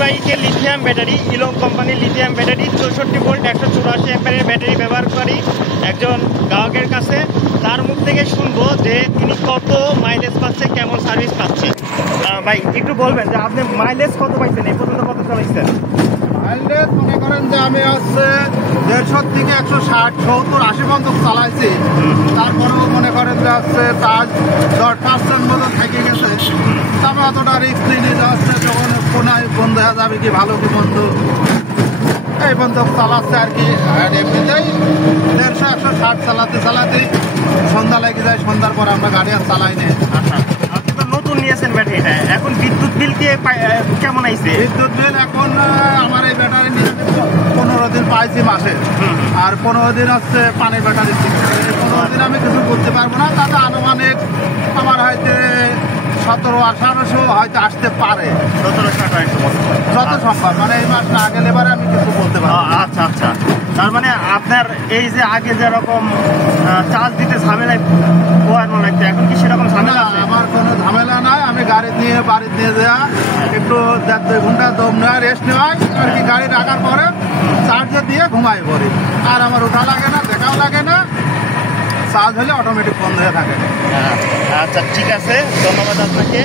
বাইকের lithium battery, ইলং কোম্পানির lithium battery 64 volt 184 অ্যাম্পিয়ারের ব্যাটারি ব্যবহারকারী একজন গ্রাহকের কাছে। তার মুখ থেকে শুনবো যে তিনি কত মাইলেজ পাচ্ছে, কেমন সার্ভিস পাচ্ছে। ভাই একটু বলবেন যে আপনি মাইলেজ কত পাইছেন, এই পর্যন্ত কত চালাইছেন? মাইলেজ মনে করেন যে আমি হচ্ছে 150 থেকে 160, 70, 80 পর্যন্ত চালাইছি। তারপরেও মনে করেন যে হচ্ছে তার 10% মতো থেকে গেছে। তবে অতটা রিস্ক নিয়ে যাচ্ছে, যখন কোনায় বন্ধ হয়ে যাবে কি ভালো কি বন্ধ এই বন্ধ চালাচ্ছে আর কি। আর এমনিতেই 150, 160 চালাতে চালাতে সন্ধ্যা লেগে যায়। সন্ধ্যার পর আমরা গাড়ি আর চালাই না। আচ্ছা, আপনি তো নতুন নিয়েছেন ব্যাটারিটা, এখন বিদ্যুৎ বিল দিয়ে কেমন আইছে? বিদ্যুৎ বিল এখন আমার এই ব্যাটারি নিয়ে 15 দিন পাইছি মাসে। আর 15 দিন হচ্ছে পানির ব্যাটারি। এই 15 দিন আমি কিছু করতে পারবো না। তাতে আনুমানিক আমার হয়তো 1700-1800 হয়তো আসতে পারে। 1700 যত সম্ভব, মানে এই মাস না গেলে এবারে আমি কিছু বলতে পারবো। আচ্ছা আচ্ছা, তার মানে আপনার এই যে আগে যেরকম চার্জ দিতে ঝামেলায় পোয়ানো লাগতো, এখন কি সেরকম ঝামেলা আছে? আমার কোনো ঝামেলা নাই। আমি গাড়ি নিয়ে বাড়ি নিয়ে যাওয়া, একটু 1.5-2 ঘন্টা দম নেওয়া, রেস্ট নেওয়া আর কি। গাড়ি রাখার পরে চার্জে দিয়ে ঘুমাই পড়ি। আর আমার ওঠা লাগে না, দেখাও লাগে না। চার্জ হলে অটোমেটিক বন্ধ হয়ে থাকে। আচ্ছা ঠিক আছে, ধন্যবাদ আপনাকে।